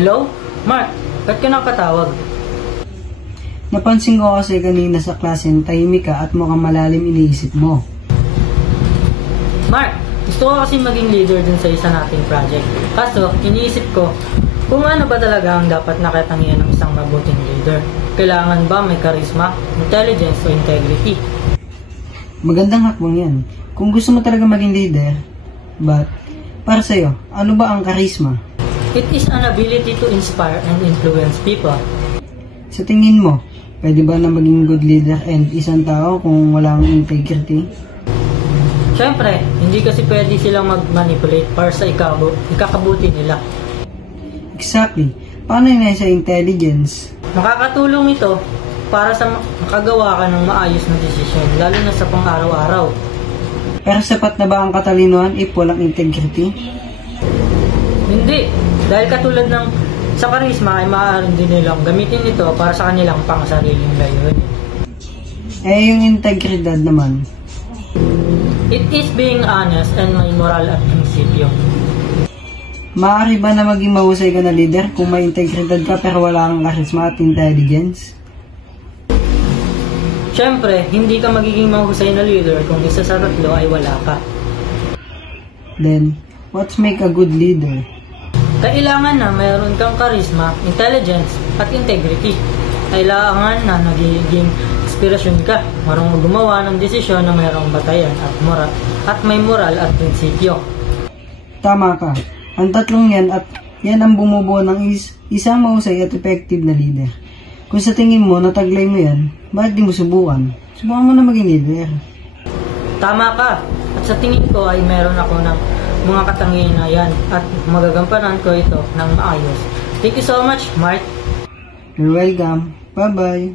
Hello? Mark, ba't ka napatawag? Napansin ko kasi kanina sa klase tahimik ka at mukhang malalim iniisip mo. Mark, gusto ko kasi maging leader dun sa isa nating project. Kaso, iniisip ko, kung ano ba talaga ang dapat nakatangian ng isang mabuting leader. Kailangan ba may charisma, intelligence o integrity? Magandang hakbang yan. Kung gusto mo talaga maging leader, but para sa'yo, ano ba ang charisma? It is an ability to inspire and influence people. Sa tingin mo, pwede ba na maging good leader and isang tao kung walang integrity? Siyempre, hindi kasi pwede silang mag-manipulate para sa ikakabuti nila. Exactly. Paano yun sa intelligence? Makakatulong ito para sa makagawa ka ng maayos na desisyon, lalo na sa pang-araw-araw. Pero sapat na ba ang katalinohan if walang integrity? Hindi, dahil katulad ng sa charisma ay maaaring din nilang gamitin ito para sa kanilang pang-sariling layunin. Eh, yung integridad naman. It is being honest and may moral at prinsipyo. Maaari ba na maging mahusay ka na leader kung may integridad ka pero wala kang charisma at intelligence? Siyempre, hindi ka magiging mahusay na leader kung isa sa tatlo ay wala ka. Then, what's make a good leader? Kailangan na mayroon kang charisma, intelligence, at integrity. Kailangan na nagiging inspirasyon ka, marunong gumawa ng desisyon na mayroong batayan at may moral at prinsipyo. Tama ka. Ang tatlong yan at yan ang bumubuo ng isang mahusay at effective na leader. Kung sa tingin mo nataglay mo yan, bakit di mo subukan? Subukan mo na maging leader. Tama ka. At sa tingin ko ay meron ako ng mga katangian na yan at magagampanan ko ito ng maayos. Thank you so much, Mark. You're welcome. Bye-bye.